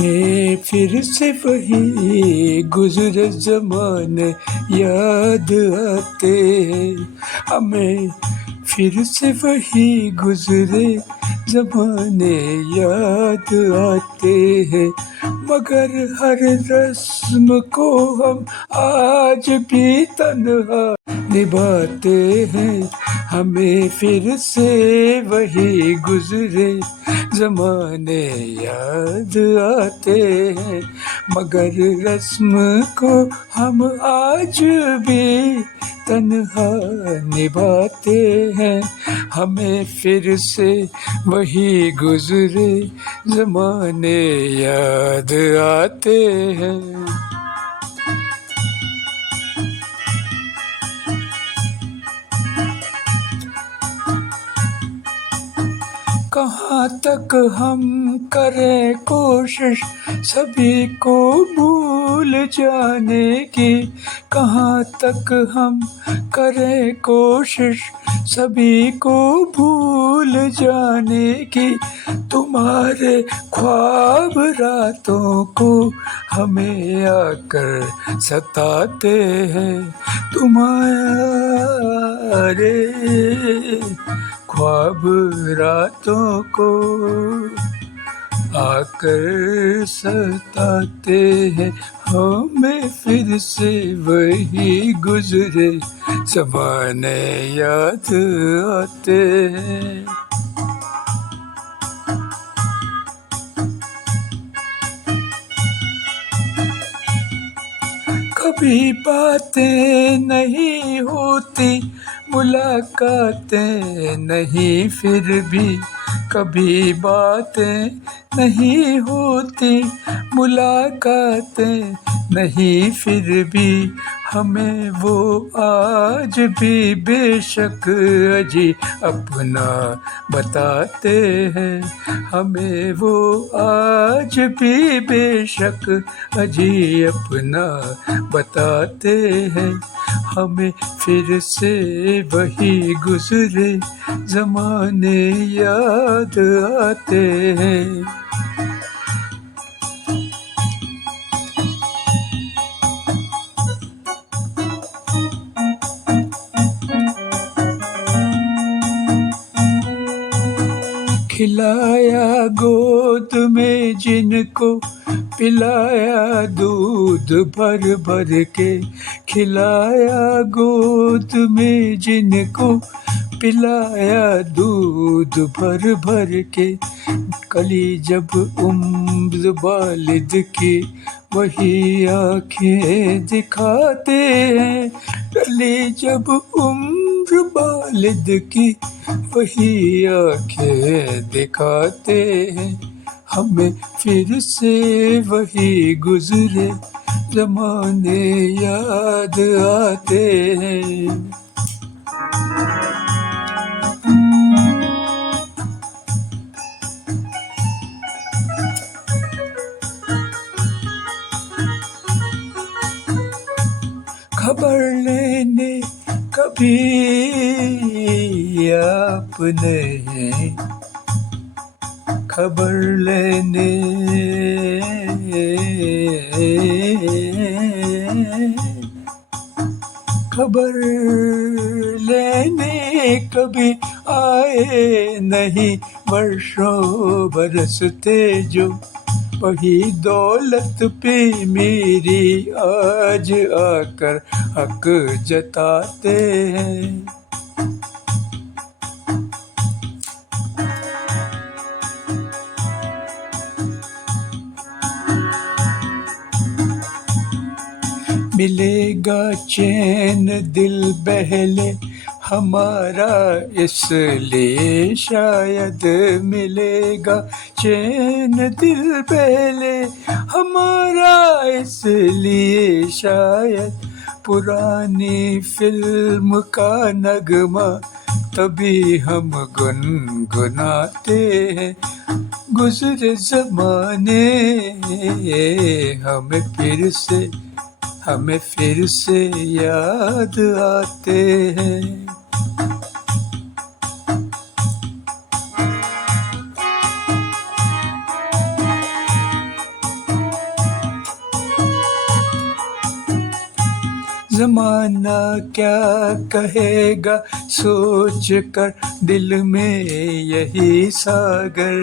हमें फिर से वही गुज़रे ज़माने याद आते हैं। हमें फिर से वही गुज़रे ज़माने याद आते हैं। मगर हर रस्म को हम आज भी तन्हा निभाते हैं। हमें फिर से वही गुज़रे ज़माने याद आते हैं। मगर रस्म को हम आज भी तन्हा निभाते हैं। हमें फिर से वही गुज़रे ज़माने याद आते हैं। कहाँ तक हम करें कोशिश सभी को भूल जाने की। कहाँ तक हम करें कोशिश सभी को भूल जाने की। तुम्हारे ख्वाब रातों को हमें आकर सताते हैं। तुम्हारे ख्वाब रातों को आकर सताते हैं। हमें फिर से वही गुज़रे ज़माने याद आते हैं। कभी बातें नहीं होती, मुलाकातें नहीं, फिर भी कभी बातें नहीं होती, मुलाकातें नहीं, फिर भी हमें वो आज भी बेशक अजी अपना बताते हैं। हमें वो आज भी बेशक अजी अपना बताते हैं। हमें फिर से वही गुज़रे ज़माने याद आते हैं। खिलाया गोद में जिनको, पिलाया दूध भर भर के। खिलाया गोद में जिनको, पिलाया दूध भर भर के। कली जब उम्र वालिद की वही आँखें दिखाते हैं। कली जब उम्र वालिद की वही आँखें दिखाते हैं। हमें फिर से वही गुज़रे ज़माने याद आते हैं। खबर लेने कभी आपने खबर लेने खबर लेने कभी आए नहीं। वर्षों बरसते जो वही दौलत पे मेरी आज आकर हक जताते हैं। मिलेगा चैन दिल बहले हमारा, इसलिए शायद मिलेगा चैन दिल बहले हमारा, इसलिए शायद पुरानी फिल्म का नगमा तभी हम गुनगुनाते हैं। गुज़रे ज़माने हमें फिर से याद आते हैं। जमाना क्या कहेगा सोच कर दिल में यही सागर।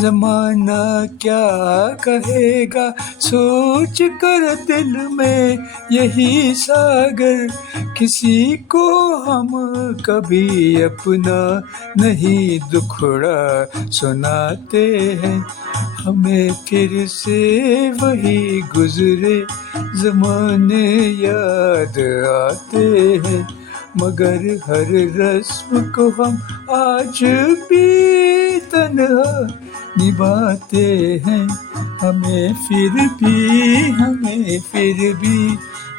जमाना क्या कहेगा सोच कर दिल में यही सागर। किसी को हम कभी अपना नहीं दुखड़ा सुनाते हैं। हमें फिर से वही गुजरे ज़माने याद आते हैं। मगर हर रस्म को हम आज भी तन्हा निभाते हैं।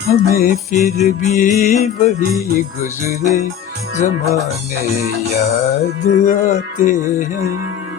हमें फिर भी वही गुजरे ज़माने याद आते हैं।